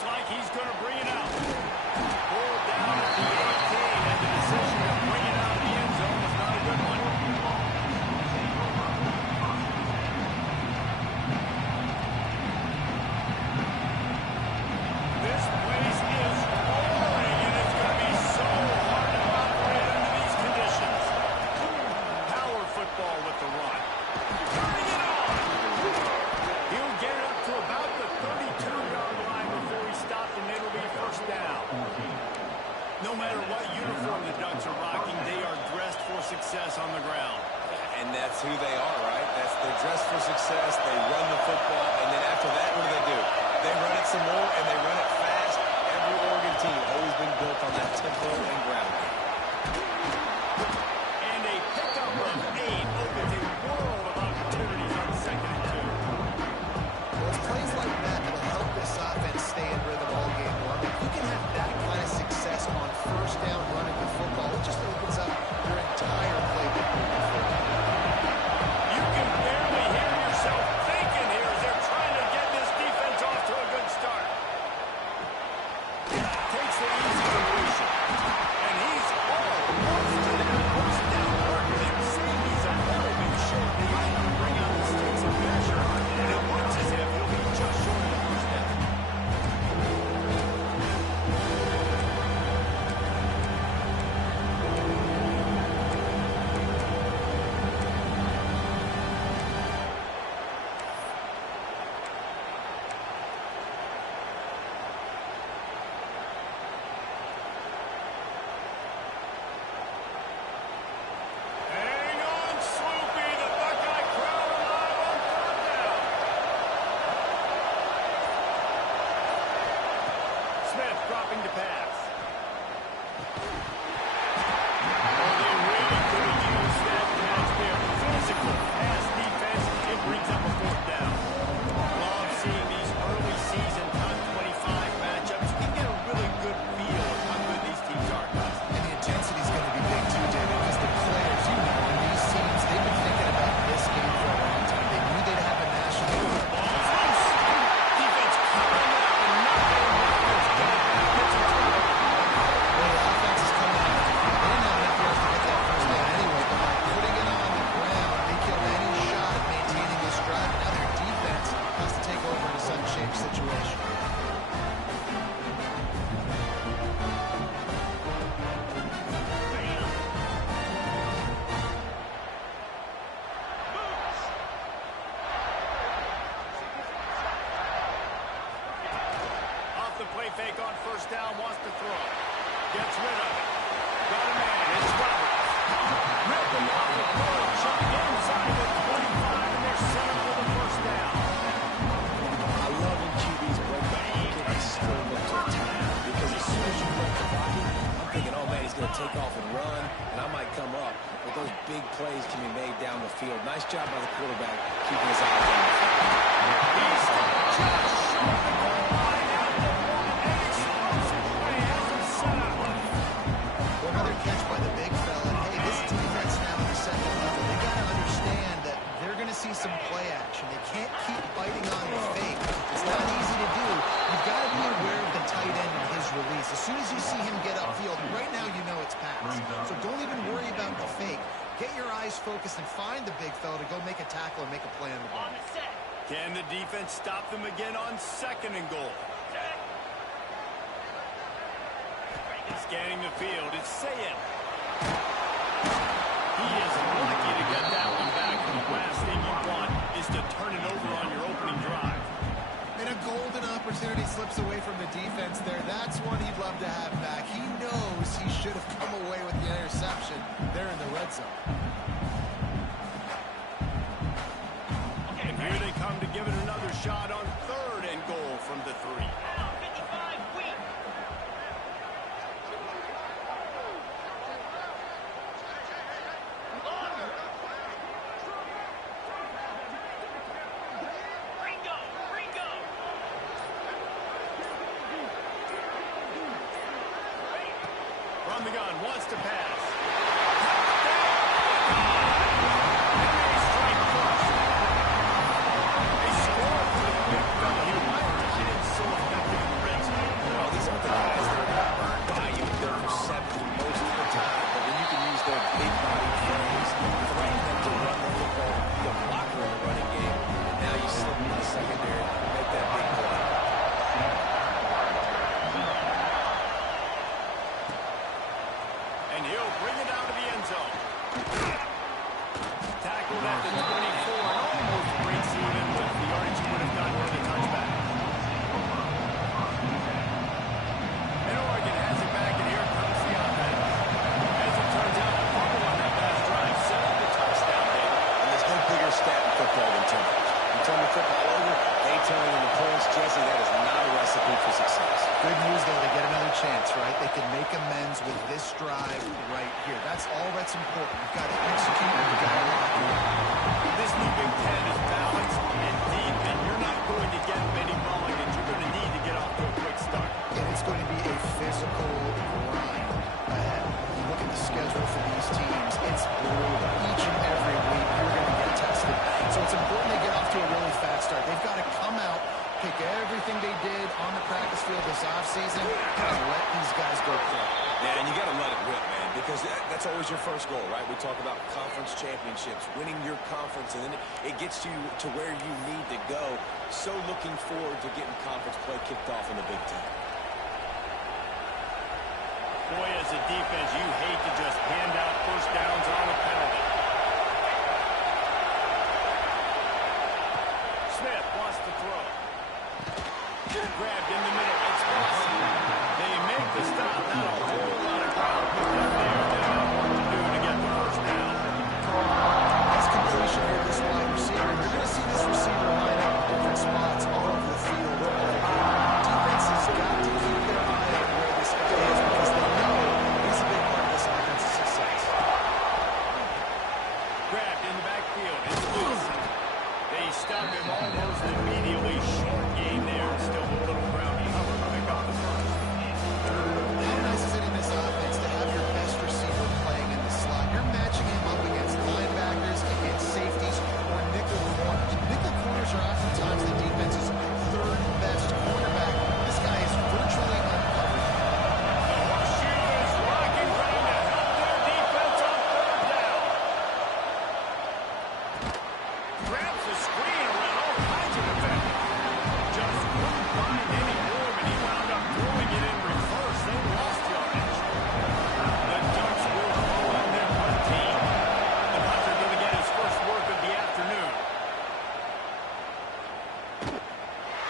Looks like he's going to bring it out. Pulled down at the 18, and the decision to bring it out of the end zone was not a good one. This place is roaring, and it's going to be so hard to operate under these conditions. Power football with the run. Turning it on. He'll get it up to about the 32-yard line before he stopped, and it'll be first down. No matter what uniform the Ducks are rocking, they are dressed for success on the ground. And that's who they are, right? They're dressed for success. They run the football, and then after that, what do? They run it some more, and they run it fast. Every Oregon team always been built on that tempo and ground. And a pickup of 8 opens a world of opportunities on 2nd and 2. Well, it's plays like that that'll help this offense stay in rhythm all game long. If you can have that kind of success on first down running the football, it just opens up your entire playbook moving forward. You can barely hear yourself thinking here as they're trying to get this defense off to a good start. Takes the easy completion. And he's almost to that first down mark. They say he's a little bit short. They might not bring out the sticks of measure, and it looks as if he'll be just short of the first down. Hang on, Sloopy. The Buckeye crowd alive on 3rd down. Smith dropping to pass. Oh, they really could have used that catch there. Physical pass defense. It brings up a 4th down. Love seeing these early season top 25 matchups. You can get a really good feel of how good these teams are, guys. And the intensity is going to be big too, David, because the players, you know, in these teams, they've been thinking about this game for a long time. They knew they'd have a national Defense covering it up and not letting the offense get it. Gets in trouble. Well, the offense is coming out. They didn't have enough yards to get that first down anyway, but by putting it on the ground, they killed any shot at maintaining this drive. Now their defense has to take over in a sudden change situation. Off the play fake on first down, wants to throw. Gets rid of it. Got a man. It's Roberts. Ripping off the coach on the inside of 25, and they're set up for the first down. I love when QBs break the pocket and still look to attack. Because as soon as you break the pocket, I'm thinking, oh, man, he's going to take off and run, and I might come up. But those big plays can be made down the field. Nice job by the quarterback keeping his eyes on the field. He's just short of the goal line at the 1. An explosive play has him set up. Well, another catch by the big fella. Hey, this defense now at the 2nd level, they got to understand that they're going to see some play action. They can't keep biting on the fake. It's not easy to do. You've got to be aware of the tight end and his release. As soon as you see him get upfield, right now you know it's pass. So don't even worry about the fake. Get your eyes focused and find the big fella to go make a tackle and make a play on the ball. Can the defense stop them again on 2nd and goal? Scanning the field, it's Sayed. He is lucky to get that one back, and the last thing you want is to turn it over on your opening drive. And a golden opportunity slips away from the defense there. That's one he'd love to have back. He knows he should have come away with the interception there in the red zone. And here they come to give it another shot on 3rd and goal from the 3. From the gun, wants to pass. this offseason, let these guys go play. Yeah, and you got to let it rip, man, because that's always your first goal, right? We talk about conference championships, winning your conference, and then it gets you to where you need to go. So looking forward to getting conference play kicked off in the Big Ten. Boy, as a defense, you hate to just hand out first downs on a penalty. Smith wants to throw. Grabbed in the middle. It's Wilson. They make the stop. Not a whole lot of ground picked up there. They have work to do to get the first down. Nice completion here, this wide receiver. You're going to see this receiver line up in different spots all over the field. Defense has got to keep their eye on where this guy is because they know he's a big part of this offensive success. Grabbed in the backfield. It's Wilson. They stop him almost immediately. Short gain there. Still a little ground to cover. Pick up the first. How nice is it in this offense to have your best receiver playing in the slot? You're matching him up against linebackers, against safeties, or nickel corners. Nickel corners are oftentimes the defense's third best cornerback. This guy is virtually uncovered. The horseshoe is rocking ground to help their defense on third down. Grabs the screen around all kinds of effect. Just couldn't find any room, and he wound up throwing it in reverse. They lost yardage. The Ducks will call on their punt team. The punter going to get his first work of the afternoon.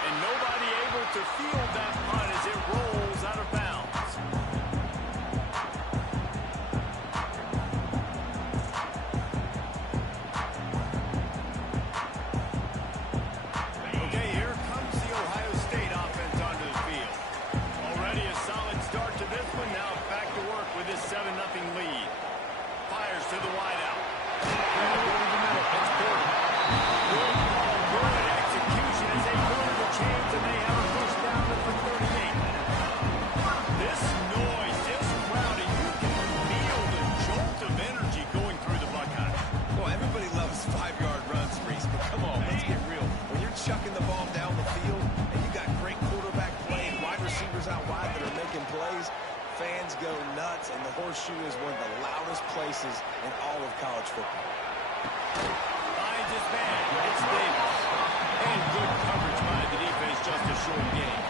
And nobody able to field that punt as it rolls out of bounds. Okay, here comes the Ohio State offense onto the field. Already a solid start to this one. Now back to work with this 7-0 lead. Fires to the wideout. Going to the middle. It's Gordon. Good ball, good execution as they go to the chance, and they have a first down at the 38. This noise, this crowd, and you can feel the jolt of energy going through the Buckeyes. Well, everybody loves 5-yard runs, Reese, but come on, let's get real. When you're chucking the ball down the field and you got great quarterback play and wide receivers out wide that are making plays, fans go nuts, and the horseshoe is one of the loudest places in all of college football. Finds his man. It's Davis. And good coverage by the defense, just a short game.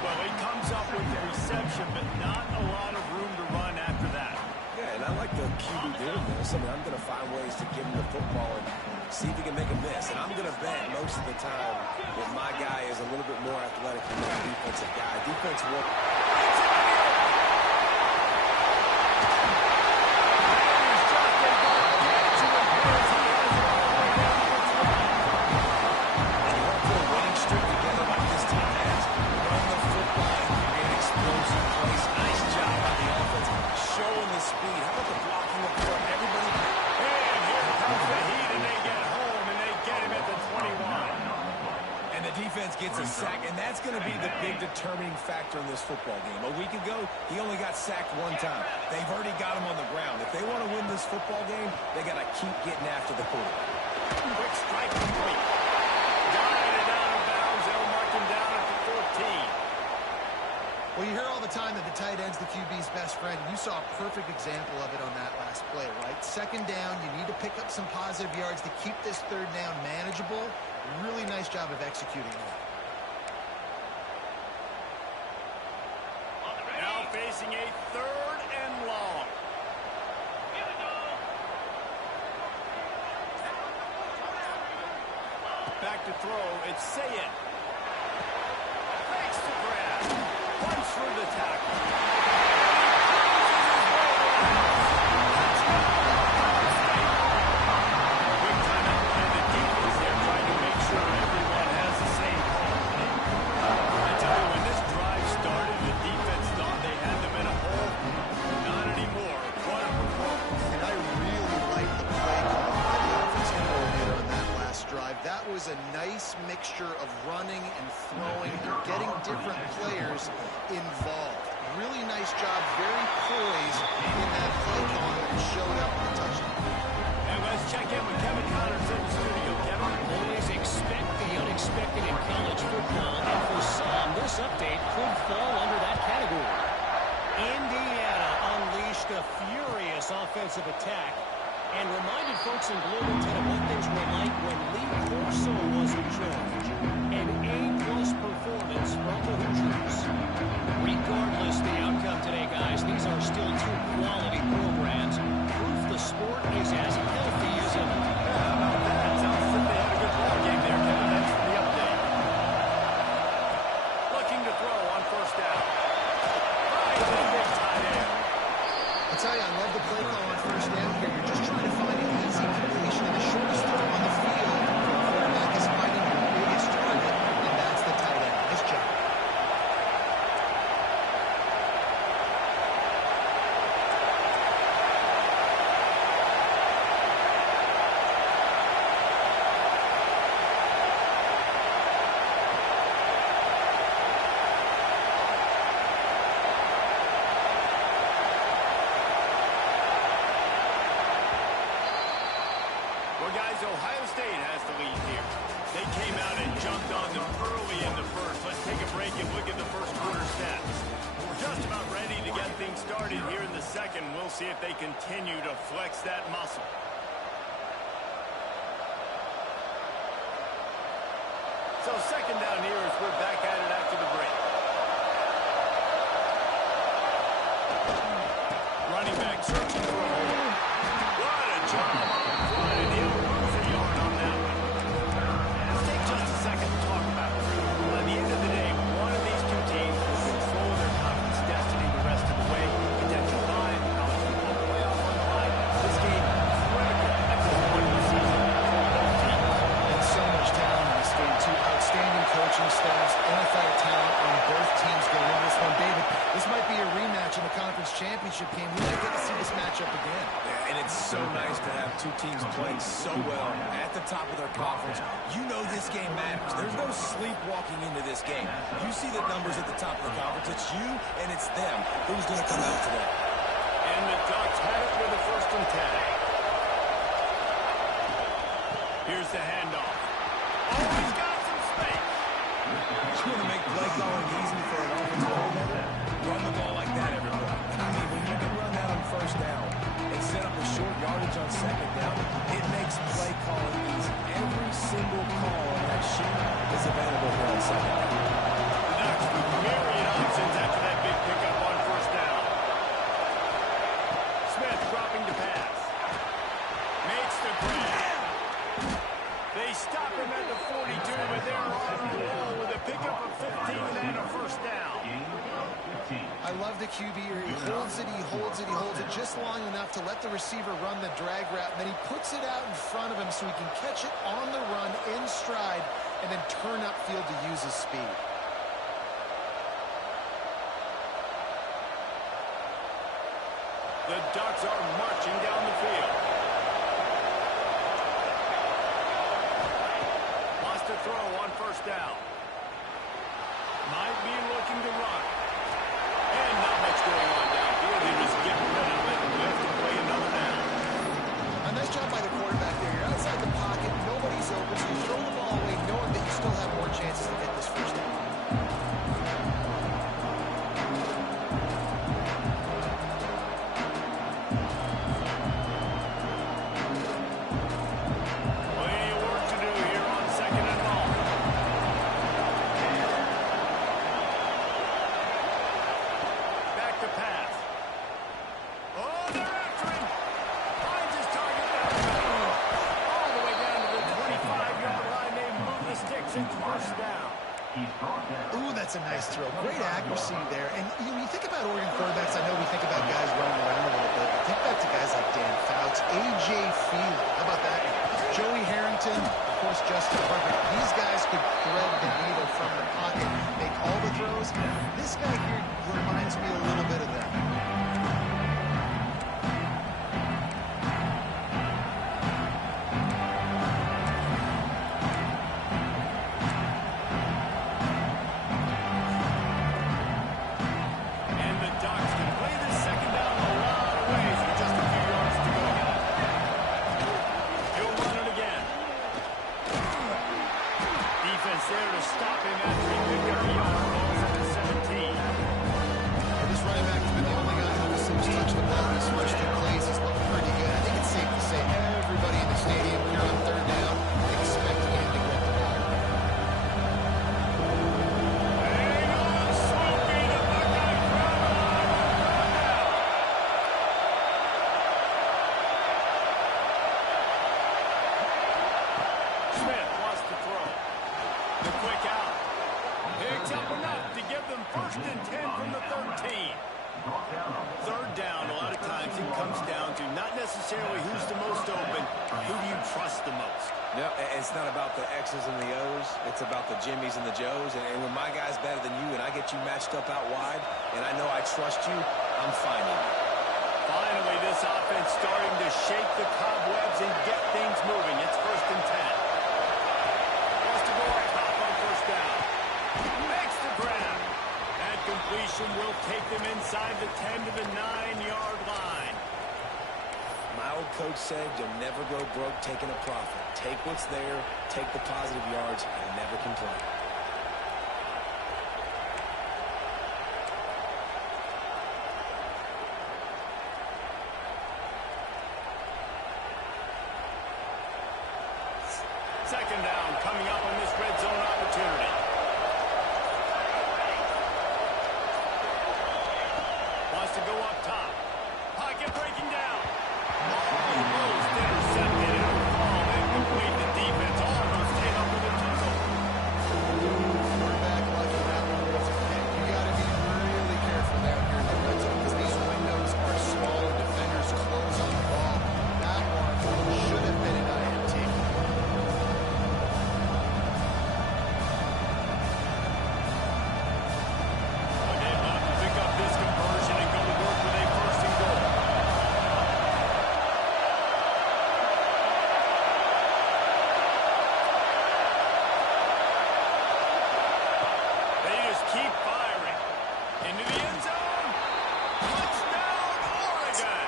Well, he comes up with the reception, but not a lot of room to run after that. Yeah, and I like the QB doing this. I mean, I'm going to find ways to give him the football and see if he can make a miss. And I'm going to bet most of the time that my guy is a little bit more athletic than the defensive guy. Defense will... showing the speed. How about the blocking up front? Everybody. And here comes the heat, and they get home, and they get him at the 21. And the defense gets a sack, and that's going to be the big determining factor in this football game. A week ago, he only got sacked one time. They've already got him on the ground. If they want to win this football game, they got to keep getting after the quarterback. Quick strike complete. Guided out of bounds. They'll mark him down at the 14. Well, you hear all the time that the tight end's the QB's best friend. You saw a perfect example of it on that last play, right? Second down, you need to pick up some positive yards to keep this third down manageable. Really nice job of executing that. Now facing a 3rd and long. Back to throw. It's Sayed. Fakes the grab. Punch through the tackle. Quick timeout by the defense there, trying to make sure everyone has the same call. I tell you, when this drive started, the defense thought they had them in a hole. Not anymore. What a performance. And I really like the play call by the offensive coordinator on that last drive. That was a nice mixture of running and throwing and getting different players involved. Really nice job, very poised in that play call that showed up in the touchdown. And let's check in with Kevin Connors in the studio. Kevin? Always expect the unexpected. expected in college football, and for some, this update could fall under that category. Indiana unleashed a furious offensive attack and reminded folks in Bloomington of what things were like when Lee Corso was in charge. An A-plus performance from the Hoosiers. Regardless the outcome today, guys, these are still two quality programs. Proof the sport is as healthy as ever. How about that? Sounds like they had a good ball game there, Kevin. Thanks for the update. Looking to throw on first down. Right to the big tight end. I tell you, I love the play call on first down here. You're just trying to find an easy completion and the shortest throw on the field. The quarterback is finding your biggest target, and that's the tight end. Nice job. Well, guys, Ohio State has the lead here. They came out and jumped on them early in the first. Let's take a break and look at the first quarter stats. We're just about ready to get things started here in the second. We'll see if they continue to flex that muscle. So second down here as we're back at it after the break. Running back searching for a hole. What a job up front, and he'll lose a yard on that one. Let's take just a second to talk about it. At the end of the day, one of these two teams will control their conference destiny the rest of the way. Potential bye, college football playoff on the line. This game critical at this point of the season for both teams. And so much talent in this game, too. Outstanding coaching staffs, NFL talent on both teams going into this one. David, this might be a rematch in the conference championship game. We might get to see this matchup again. Yeah, and it's so nice to have two teams playing so well at the top of their conference. You know this game matters. There's no sleepwalking into this game. You see the numbers at the top of the conference. It's you and it's them. Who's going to come out today? And the Ducks had it with a 1st and 10. Here's the handoff. Oh, he's got some space. You want to make play calling easy for an offensive coordinator? Run the ball like that, everybody. I mean, when you can run that on first down and set up a short yardage on second down, it makes play calling easy. Every single call on that sheet is available here on second down. The Ducks with myriad options after that big pickup on first down. Smith dropping to pass. Makes the grab. They stop him at the 42, but they're on a roll with a pickup of 15 and a first down. I love the QB here. He holds it, he holds it, he holds it just long enough to let the receiver run the drag route, and then he puts it out in front of him so he can catch it on the run in stride and then turn upfield to use his speed. The Ducks are marching down the field. Lost a throw on first down. Might be looking to run. And not much going on downfield. He was getting ready to let him lift and play another down. A nice job by the quarterback there. You're outside the pocket, nobody's open, so you throw the ball away knowing that you still have more chances to get this first down. Plenty of work to do here on second and long. Back to pass. Oh, they're after him. Finds his target down the middle. All the way down to the 25-yard line. They move the sticks and first down. Ooh, that's a nice throw. Great accuracy there. And you think about Oregon quarterbacks, I know we think about guys running around a little bit, but think back to guys like Dan Fouts, A.J. Feely. How about that? Joey Harrington, of course, Justin Herbert. These guys could thread the needle from the pocket, make all the throws. This guy here reminds me a little bit of that. And the Ducks can play this second down a lot of ways with just a few yards to go. He'll run it again. Defense The quick out. Picks up enough to give them 1st and 10 from the 13. 3rd down, a lot of times it comes down to not necessarily who's the most open, who do you trust the most? No, it's not about the X's and the O's. It's about the Jimmies and the Joes. And when my guy's better than you and I get you matched up out wide and I know I trust you, I'm finding you. Finally, this offense starting to shake the cobwebs and get things moving. It's 1st and 10. Wants to go up top on 1st down. Makes the grab. That completion will take them inside the 10 to the 9-yard line. My old coach said you'll never go broke taking a profit. Take what's there, take the positive yards, and never complain. Second down coming up on this red zone opportunity. Wants to go up top. Pocket breaking down. Almost intercepted. It'll fall incomplete. The defense almost came up with a tussle. Quarterback lucky that one was a pick. You got to be really careful down here in the red zone because these windows are small and defenders close on the ball. That one should have been an INT. They'd love to pick up this conversion and go to work with a 1st and goal. They just keep firing. Into the end zone. Touchdown, Oregon.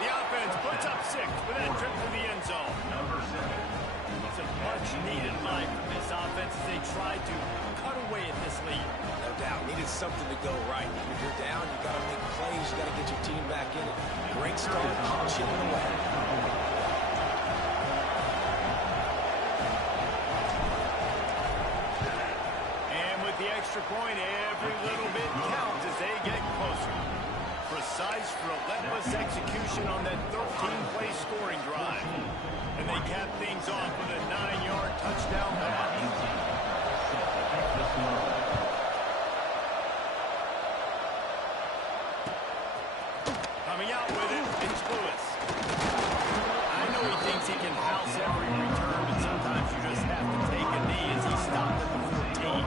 The offense puts up 6 with that trip to the end zone. It's a much-needed line from this offense as they try to cut away at this lead. No doubt. Needed something to go right. If you're down, you got to make plays. You got to get your team back in it. Great start. Keep chipping away. And with the extra point, every little bit counts as they get closer. Precise, relentless execution on that 13-play scoring drive. And they cap things off with a 9-yard touchdown pass. Coming out with it, it's Lewis. I know he thinks he can house every return, but sometimes you just have to take a knee as he stopped at the 14.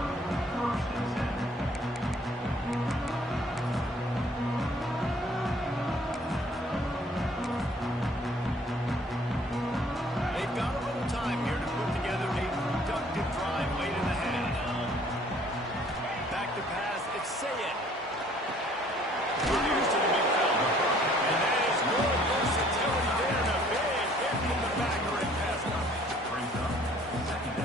They've got a little time here to put together a productive drive late in the half. Back to pass, it's Sayed. Fires to the big fella. And that is good versatility there and a big hit from the backer in pass coverage.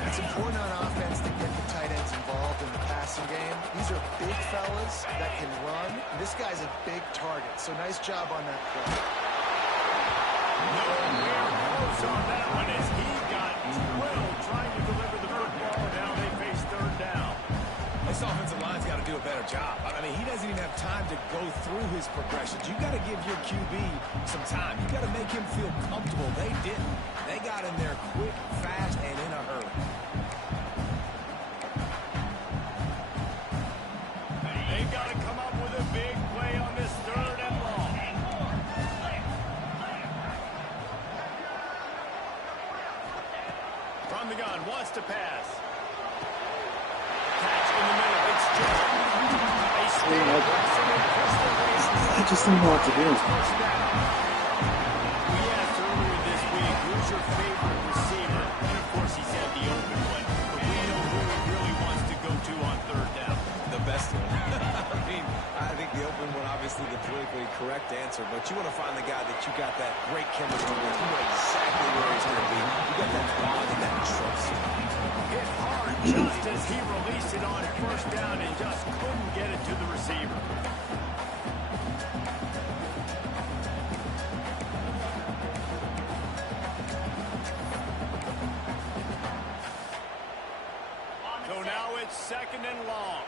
It's important on offense to get the tight ends involved in the passing game. These are big fellas that can run. This guy's a big target, so nice job on that play. Nowhere close on that one as he got drilled trying to deliver the football. Now they face 3rd down. This offensive line's got to do a better job. I mean, he doesn't even have time to go through his progressions. You got to give your QB some time. You got to make him feel comfortable. They didn't. They got in there quick, fast, and in a hurry. They've got to come up with a big play on this 3rd and long. From the gun, wants to pass. Catch in the middle, it's Jones. They stay aggressive and push their way inside. I just don't know what to do. First down. We asked earlier this week, who's your favorite receiver? And of course he said the open one. But we know who he really wants to go to on 3rd down. The best one. I mean, I think the open one, obviously the politically correct answer, but you want to find the guy that you got that great chemistry with. You know exactly where he's going to be. You got that bond and that trust. Hit hard just as he released it on 1st down and just couldn't get it to the receiver. So now it's 2nd and long.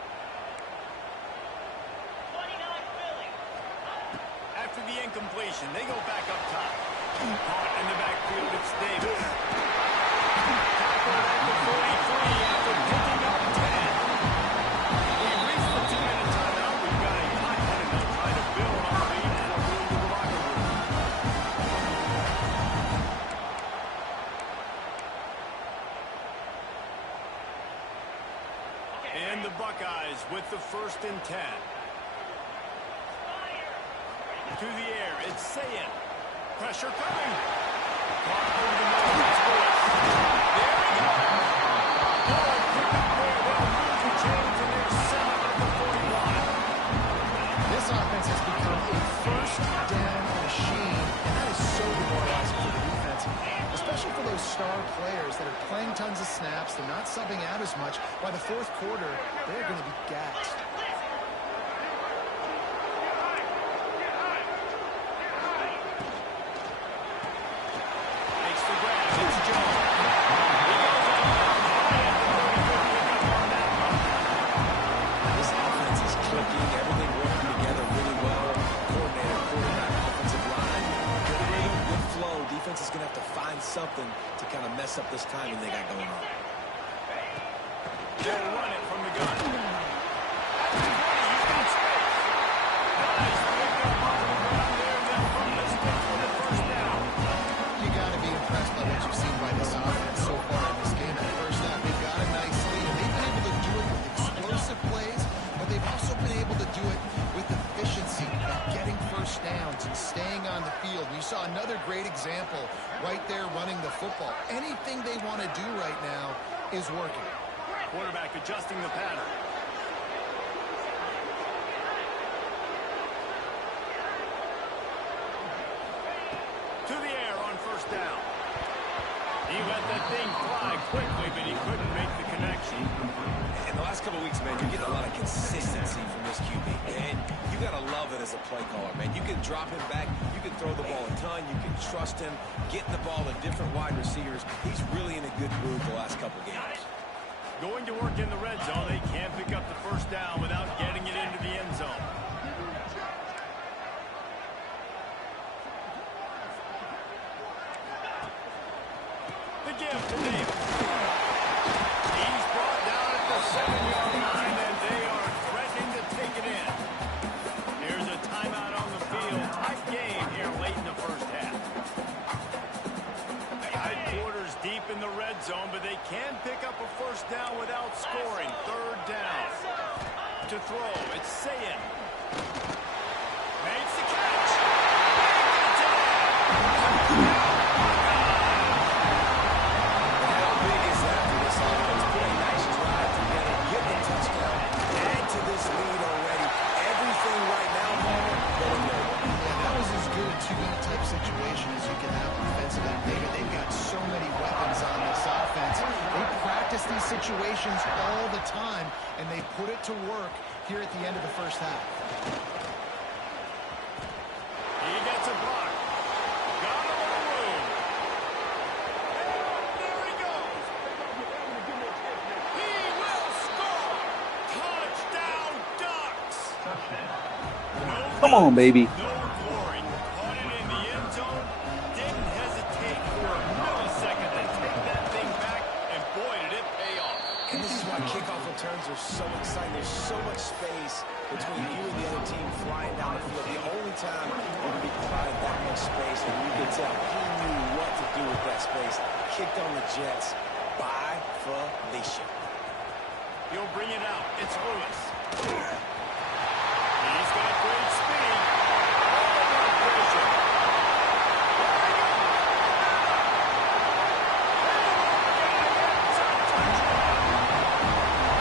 After the incompletion, they go back up top. Caught in the backfield, it's Davis. Tackled at the 43 after picking up the Buckeyes with the 1st and 10. To the air, it's Sayin. Pressure coming. Caught over the middle. It's Lewis. There he goes. Good pickup there. They'll lose the chains, and they're set up at the 41. This offense has become a first down machine, and that is so demoralizing for the defense, especially for those star players that are playing tons of snaps. They're not subbing out as much. By the 4th quarter, they're going to be gassed. Makes the grab. It's Jones. He goes up high at the 30-foot pickup on that one. This offense is clicking, everything working together really well. Coordinator, quarterback, offensive line. Good rhythm, good flow. Defense is going to have to find something to kind of mess up this timing they got going on. They'll run it from the gun. At the 20, he's got space. Nice pickup on the ground there. They'll run the sticks for the 1st down. You got to be impressed by what you've seen by this offense so far in this game. At first half, they've got a nice lead, and they've been able to do it with explosive plays, but they've also been able to do it with efficiency and getting 1st downs and staying on the field. You saw another great example right there running the football. Anything they want to do right now is working. Quarterback adjusting the pattern. To the air on 1st down. He let that thing fly quickly, but he couldn't make the connection. In the last couple of weeks, man, you're getting a lot of consistency from this QB. And you got to love it as a play caller, man. You can drop him back. You can throw the ball a ton. You can trust him, getting the ball to different wide receivers. He's really in a good mood the last couple of games. Going to work in the red zone. They can't pick up the 1st down without getting it into the end zone. The give to Davis. He's brought down at the 7-yard line, and they are threatening to take it in. Here's a timeout on the field. Tight game here late in the 1st half. Headquarters deep in the red zone, but they can pick up a 1st down without scoring. 3rd down. To throw, it's Sayin. Makes the catch. How big is that for this offense? Put a nice drive together, get the touchdown, add to this lead already. Everything right now, Paul, going nowhere. Yeah, that was as good a two-minute type situation as you can have offensively. David, they've got so many weapons on this offense. They practice these situations all the time, and they put it to work here at the end of the 1st half. He gets a block. Got a little room. And there he goes. He will score. Touchdown, Ducks. Come on, baby. No glory. Caught it in the end zone. Didn't hesitate for a millisecond to take that thing back, and boy, did it pay off. And this is why kickoff returns are so exciting. There's so much space between you and the other team flying down the field. The only time we're going to be provided that much space, and you could tell he knew what to do with that space. Kicked on the Jets by Felicia. He'll bring it out. It's Lewis. He's got great speed. Oh, what vision. There he goes.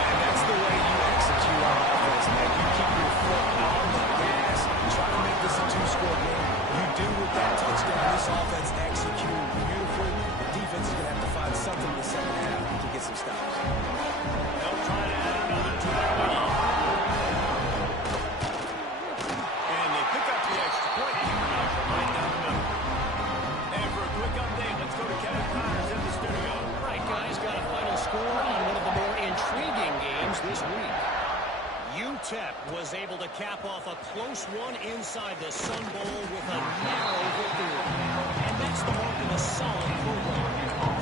And that's the way you execute on offense, man. You keep your foot on the gas, try to make this a 2-score game. You do with that touchdown. This offense executed beautifully. The defense is going to have to find something in the 2nd half to get some stops. They'll try to add another to their lead. And they pick up the extra point here right down the middle. And for a quick update, let's go to Kevin Connors in the studio. Right, guys, got a final score on one of the more intriguing games this week. UTEP was able to cap off a close one inside the Sun Bowl with a narrow victory. And that's the mark of a solid program.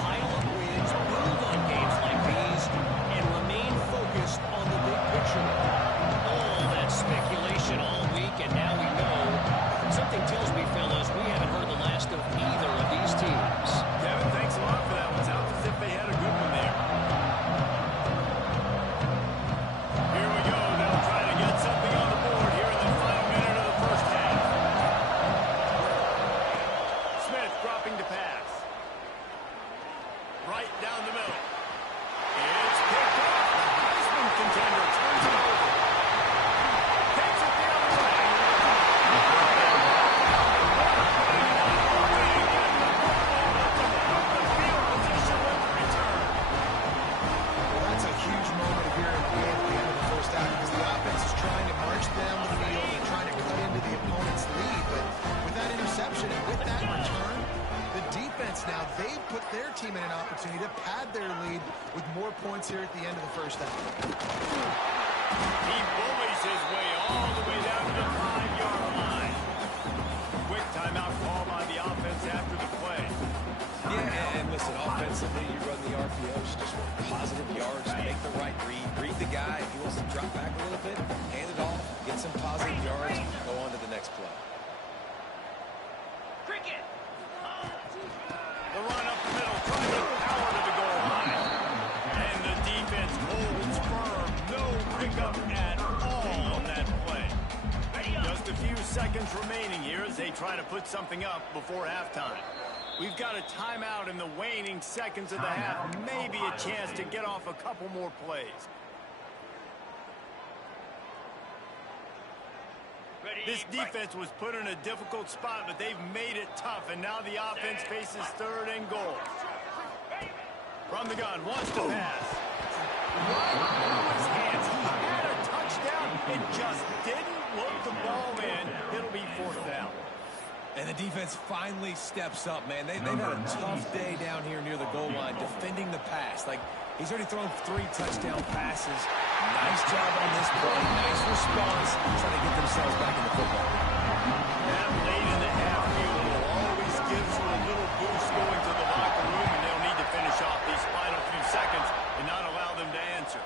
Pile up wins, build on games like these, and remain focused on the big picture. All that speculation all week, and now we know. Something tells me, fellas, we haven't heard the last of either of these teams. Kevin, thanks a lot for that one. Sounds as if they had a good one there. Now, they put their team in an opportunity to pad their lead with more points here at the end of the first half. He bullies his way all the way down to the 5-yard line. Quick timeout call by the offense after the play. Yeah, and listen, offensively, you run the RPOs, just want positive yards, make the right read the guy. If he wants to drop back a little bit, hand it off, get some positive yards, go on to the next play. The run up the middle, trying to power to the goal line. And the defense holds firm. No pickup at all on that play. Just a few seconds remaining here as they try to put something up before halftime. We've got a timeout in the waning seconds of the half. Maybe a chance to get off a couple more plays. This defense was put in a difficult spot, but they've made it tough, and now the offense faces third and goal. From the gun, wants to pass. Right through his hands. He had a touchdown and just didn't look the ball in. It'll be fourth down. And the defense finally steps up, man. They've had a tough day down here near the goal line defending the pass. Like, he's already thrown 3 touchdown passes. Nice job on this play. Nice response. Trying to get themselves back in the football. That late in the half field goal always gives you a little boost going to the locker room, and they'll need to finish off these final few seconds and not allow them to answer.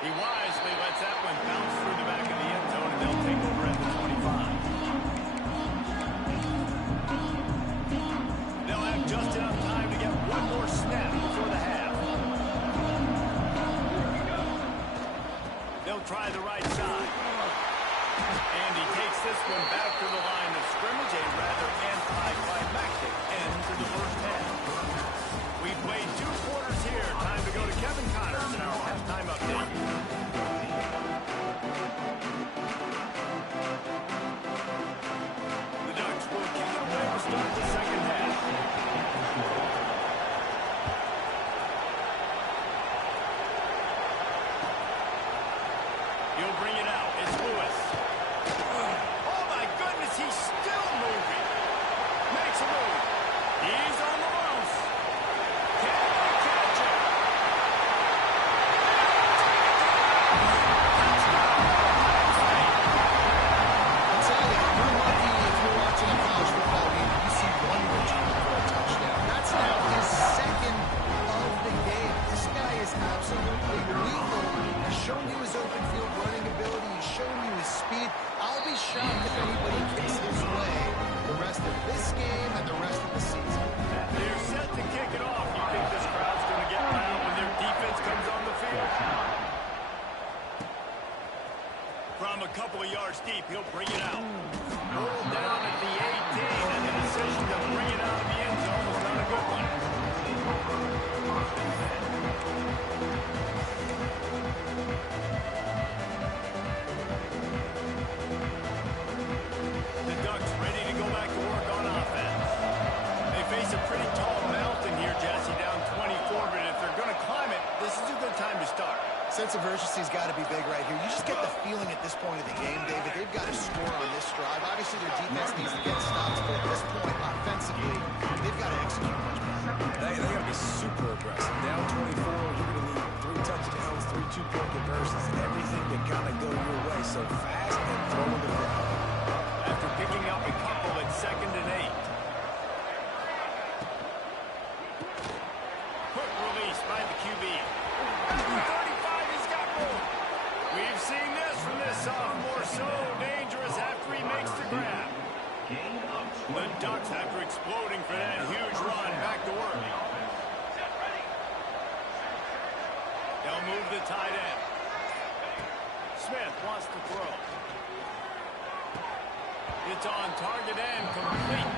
He wisely lets that one bounce through the back of the end zone, and they'll take over at the 25. They'll have just enough time to get one more snap before the half. They'll try the right side. And he takes this one back to the line of scrimmage, a rather anticlimactic end to the first half. We've played 2 quarters here. Time to go to Kevin Connors in our halftime update. The Ducks will kick it away to start the second half. He'll bring it out. It's Lewis. Oh, my goodness, he's still moving. Makes a move. He's on the loose. Can they catch him? I'll tell you, you're lucky if you're watching a college football game, you see one return for a touchdown. That's now his second of the game. This guy is absolutely lethal. He's shown you his open field running ability. He's shown you his speed. I'll be shocked if anybody kicks his way the rest of this game and the rest of the season. They're set to kick it off. You think this crowd's going to get loud when their defense comes on the field? From a couple of yards deep, he'll bring it out. Rolled down at the 18, and the decision to bring it out of the end zone was not a good one. The Ducks ready to go back to work on offense. They face a pretty tall mountain here, Jesse, down 24, but if they're going to climb it, this is a good time to start. Sense of urgency's got to be big right here. You just get the feeling at this point of the game, David, they've got to score on this drive. Obviously, their defense needs to get stops, but at this point, offensively, they've got to execute much better. They got to be super aggressive. Down 24, you're going to need 3 touchdowns, 3 two-point conversions, and everything to kind of go your way. So fast and throwing the football. After picking up a couple at 2nd and 8. Quick release by the QB. At the 35, he's got room. We've seen this from this sophomore, so dangerous after he makes the grab. The Ducks, after exploding for that huge run, back to work. They'll move the tight end. Smith wants to throw. It's on target and complete.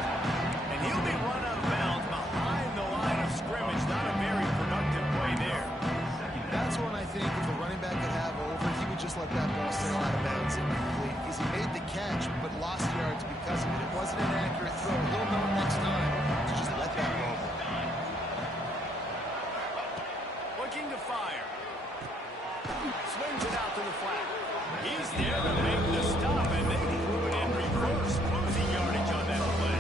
And he'll be run out of bounds behind the line of scrimmage. Not a very productive play there. That's one I think if a running back could have over, he would just let that ball sail out of bounds and complete. Because he made the catch, but lost yards because of it. It wasn't an accurate throw. He'll know next time to just let that ball go. Looking to fire. Swings it out to the flat. He's there to make the stop, and they threw it in reverse. Losing yardage on that play.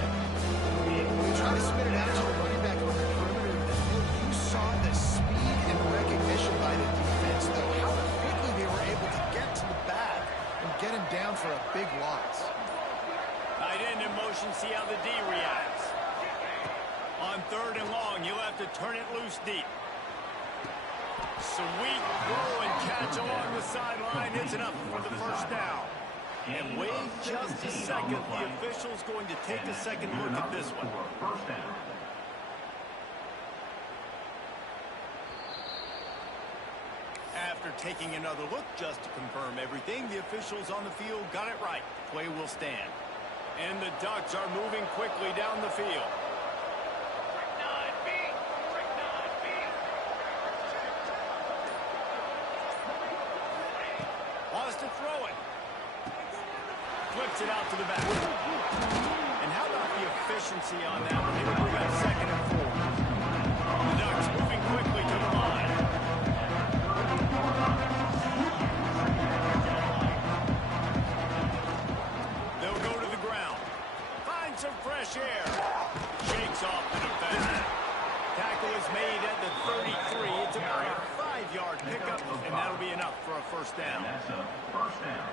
On 3rd and long, you'll have to turn it loose deep. Sweet throw and catch along the sideline. It's enough for the first down. And wait just a second. The official's going to take a second look at this one. After taking another look just to confirm everything, the officials on the field got it right. Play will stand. And the Ducks are moving quickly down the field. Wants to throw it. Flips it out to the back. And how about the efficiency on that one? It'll bring up 2nd and 4. The Ducks moving quickly to the line. They'll go to the ground. Find some fresh air. Shakes off the defender. Tackle is made at the 33. It's about a 5-yard pickup, and that'll be enough for a first down.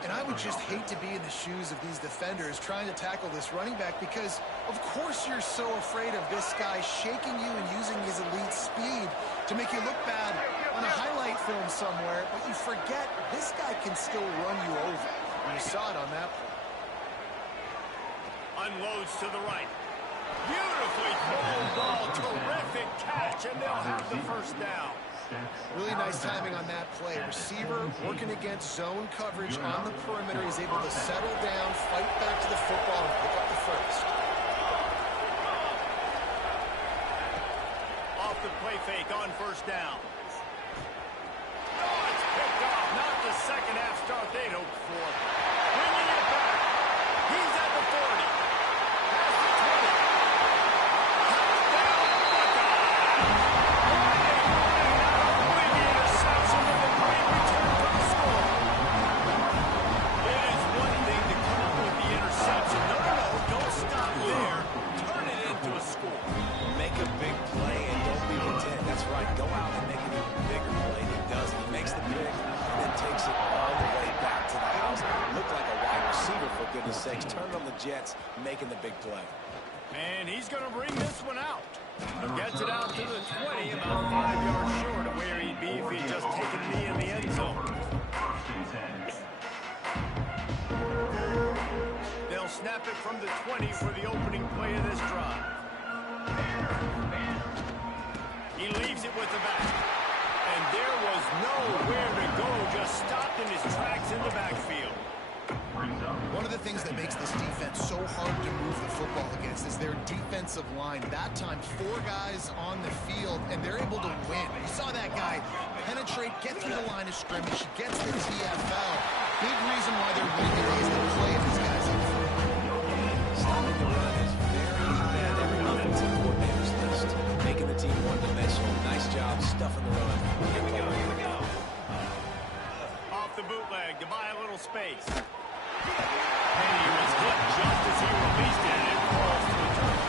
And I would just hate to be in the shoes of these defenders trying to tackle this running back because, of course, you're so afraid of this guy shaking you and using his elite speed to make you look bad on a highlight film somewhere, but you forget this guy can still run you over. And you saw it on that play. Unloads to the right. Beautifully thrown ball. Terrific catch, and they'll have the first down. Really nice timing on that play. Receiver working against zone coverage on the perimeter. He's able to settle down, fight back to the football, and pick up the first. Off the play fake on first down. Oh, it's picked off. Not the second half start they'd hoped for. Bringing it back. He's at the 40. Past the 20. Touchdown, Buckeyes. Not only the interception, but the great return for the score. It is one thing to come up with the interception. No, don't stop there. Turn it into a score. Make a big play and don't be content. That's right. Go out and make an even bigger play. He does it. He makes the pick and then takes it all the way back to the house. Looked like a wide receiver, for goodness sakes. Turned on the Jets, making the big play. And he's going to bring this one out. Gets it out to the 20, about 5 yards short of where he'd be if he'd just taken a knee in the end zone. They'll snap it from the 20 for the opening play of this drive. He leaves it with the back. And there was nowhere to go, just stopped in his tracks in the backfield. One of the things that makes this defense so hard to move the football against is their defensive line. That time, 4 guys on the field, and they're able to win. You saw that guy penetrate, get through the line of scrimmage, gets the TFL. Big reason why they're winning is the play of these guys up front. Stopping the run is very high on every offensive coordinator's list. Making the team one-dimensional. Nice job stuffing the run. Here we go. Off the bootleg to buy a little space. And he was hit just as he released it, and it falls to the turf.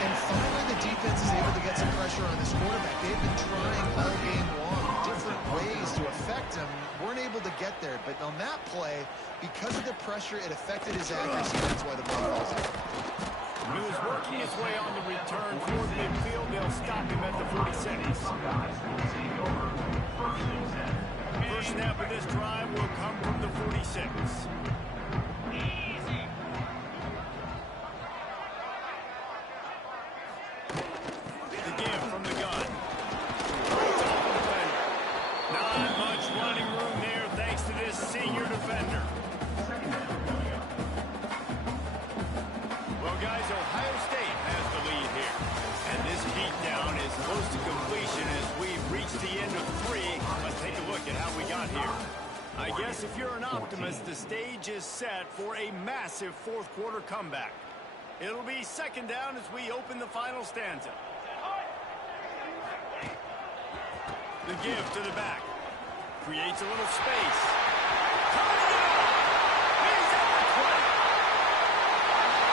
And finally, the defense is able to get some pressure on this quarterback. They've been trying all game long, different ways to affect him. Weren't able to get there, but on that play, because of the pressure, it affected his accuracy. That's why the ball falls out. He was working his way on the return toward midfield. They'll stop him at the 46. First snap of this drive will come from the 46. The give from the gun. Right off the defender. Not much running room there thanks to this senior defender. Well, guys, Ohio State has the lead here. And this beatdown is close to completion as we've reached the end of 3. Let's take a look at how we got here. I guess if you're an optimist, the stage is set for a massive fourth-quarter comeback. It'll be second down as we open the final stanza. The give to the back. Creates a little space. Turning it on. He's at the 20.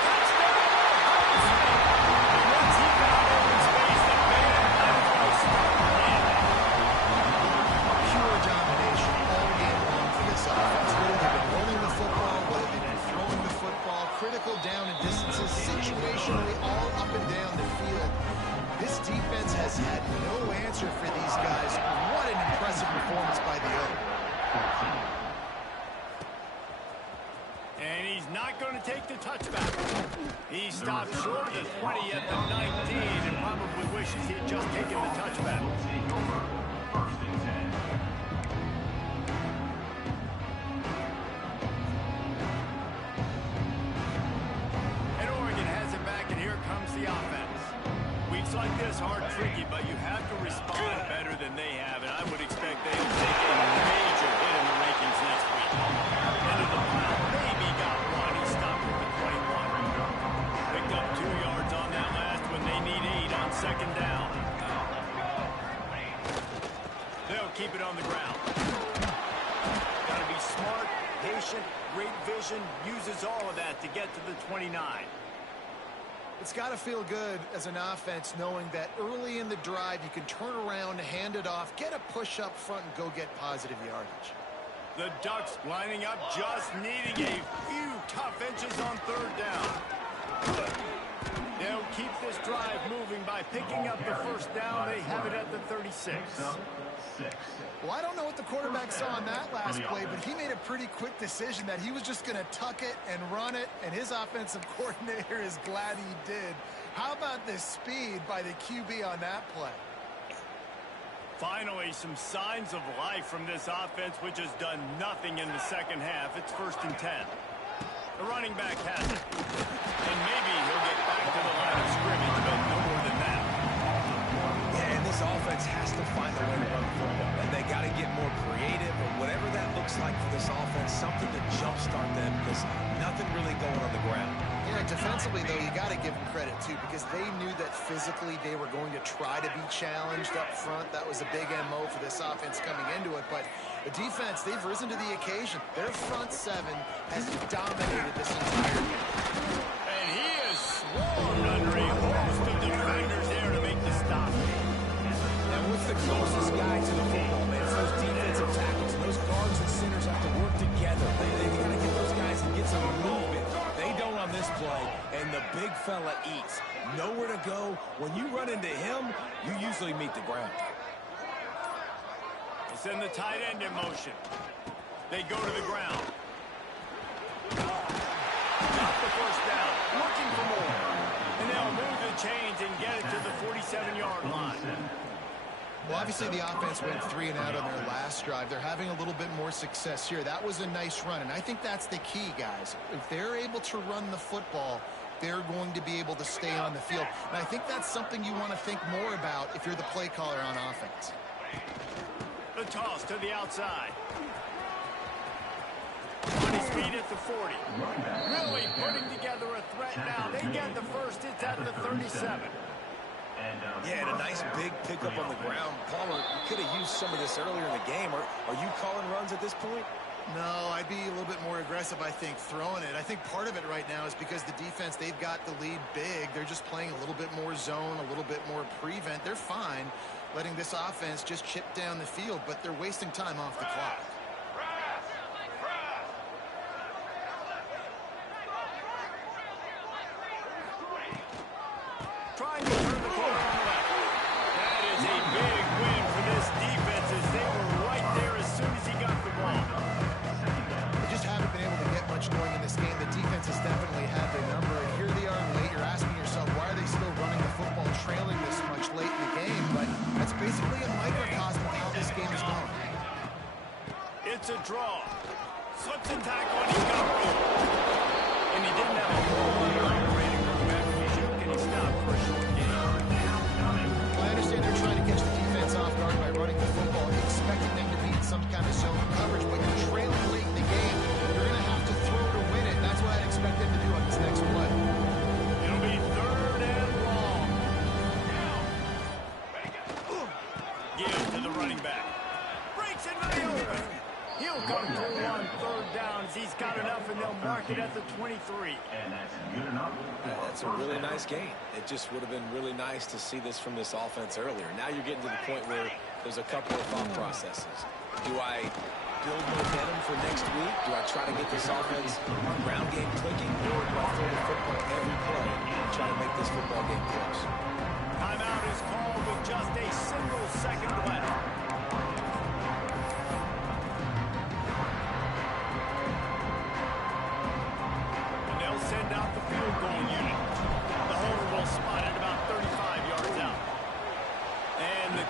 Touchdown, Ohio State. And once he got open space, the man might as well start landing. Pure domination all game long for this offense. Whether they've been running the football, whether they've been throwing the football, critical down and distances, situationally all up and down the field. defense has had no answer for these guys. What an impressive performance by the O. And he's not going to take the touchback. He stopped short of the 20 at the 19 and probably wishes he had just taken the touchback. And Oregon has it back, and here comes the offense. Weeks like this are tricky, but you have to respond better than they have, and I would expect they'll take a major hit in the rankings next week. Into the pile, maybe got one. He stopped at the 21. Picked up 2 yards on that last when they need 8 on second down. They'll keep it on the ground. Got to be smart, patient, great vision, uses all of that to get to the 29. It's got to feel good as an offense knowing that early in the drive you can turn around, hand it off, get a push up front, and go get positive yardage. The Ducks lining up, just needing a few tough inches on third down. They'll keep this drive moving by picking up the first down. They have it at the 36. Well, I don't know what the quarterback saw on that last play, but he made a pretty quick decision that he was just going to tuck it and run it, and his offensive coordinator is glad he did. How about the speed by the QB on that play? Finally, some signs of life from this offense, which has done nothing in the second half. It's 1st and 10. The running back has it. And maybe he'll get back to the line of scrimmage, but no more than that. Yeah, and this offense has to find a way to run the football. And they got to get more creative or whatever that looks like for this offense, something to jumpstart them because nothing really going on the ground. Yeah, defensively, though, you got to give them credit, too, because they knew that physically they were going to try to be challenged up front. That was a big MO for this offense coming into it. But the defense, they've risen to the occasion. Their front seven has dominated this entire game. And he is swarmed under a host of defenders there to make the stop. And what's the closest guy to the football, man? It's those defensive tackles. Those guards and centers have to work together. They got to get those guys and get some movement. They don't on this play, and the big fella eats. Nowhere to go. When you run into him, you usually meet the ground. It's in the tight end in motion. They go to the ground. Got the first down. Looking for more. And they'll move the chains and get it to the 47-yard line. Well, obviously the offense went 3 and out on their last drive. They're having a little bit more success here. That was a nice run, and I think that's the key, guys. If they're able to run the football, they're going to be able to stay on the field. And I think that's something you want to think more about if you're the play caller on offense. The toss to the outside. On his feet at the 40. Really putting together a threat now. They get the first. It's at the 37. Yeah, and a nice big pickup on the ground. Palmer, you could have used some of this earlier in the game. Are you calling runs at this point? No, I'd be a little bit more aggressive, I think, throwing it. I think part of it right now is because the defense, they've got the lead big. They're just playing a little bit more zone, a little bit more prevent. They're fine letting this offense just chip down the field, but they're wasting time off the clock. Trying to turn the corner on the left. That is a big win for this defense as they were right there as soon as he got the ball. They just haven't been able to get much going in this game. The defense has definitely had their number, and here they are late. You're asking yourself, why are they still running the football, trailing this much late in the game? But that's basically a microcosm of how this game is going. It's a draw. Slips and tackle, and he's got room. And he didn't have a whole lot of operating room after he shook, and he stopped for a short game. Well, I understand they're trying to catch the defense off guard by running the football, expecting them to be in some kind of zone coverage, but you're trailing late in the game. You're going to have to throw to win it. That's what I'd expect them to do on this next play. It'll be 3rd and long. Gives to the running back. Breaks it right open. He'll come through on 3rd down as he's got enough, and they'll mark it at the 23. That's a really nice game. It just would have been really nice to see this from this offense earlier. Now you're getting to the point where there's a couple of thought processes. Do I build momentum for next week? Do I try to get this offense ground game clicking? Or do I throw the football every play and try to make this football game close? Timeout is called.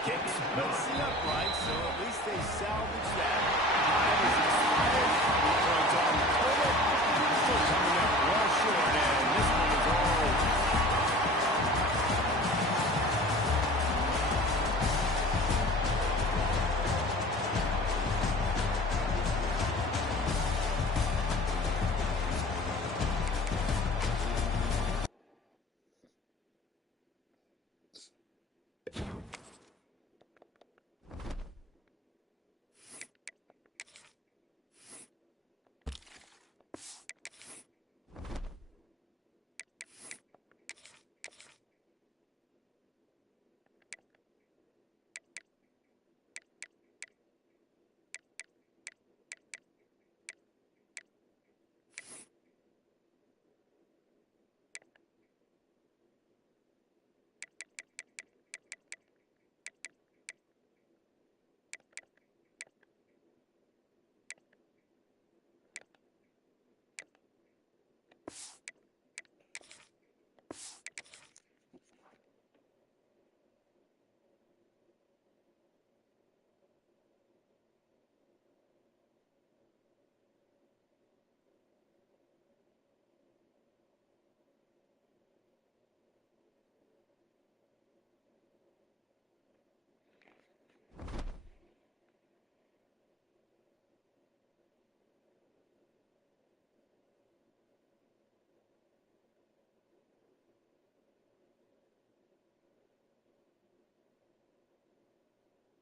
Kicks miss the upright, so at least they salvage that. Time is expired. Returns on the total. Still coming up well short, and this one is all over.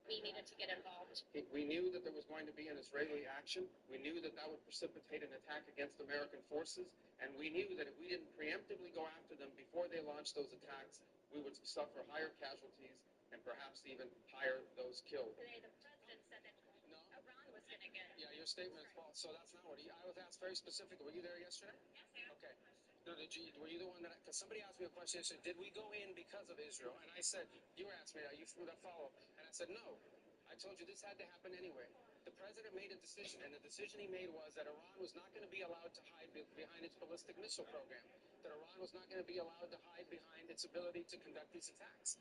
We needed to get involved. We knew that there was going to be an Israeli action. We knew that that would precipitate an attack against American forces. And we knew that if we didn't preemptively go after them before they launched those attacks, we would suffer higher casualties and perhaps even higher those killed. Today, the president said that Iran was going to get it. Yeah, your statement is false. So that's not what I was asked very specifically. Were you there yesterday? Yes, I am. Okay. No, were you the one that, because somebody asked me a question yesterday, did we go in because of Israel? And I said, you asked me that, you threw that follow-up. And I said, no. I told you this had to happen anyway. The president made a decision, and the decision he made was that Iran was not going to be allowed to hide behind its ballistic missile program, that Iran was not going to be allowed to hide behind its ability to conduct these attacks.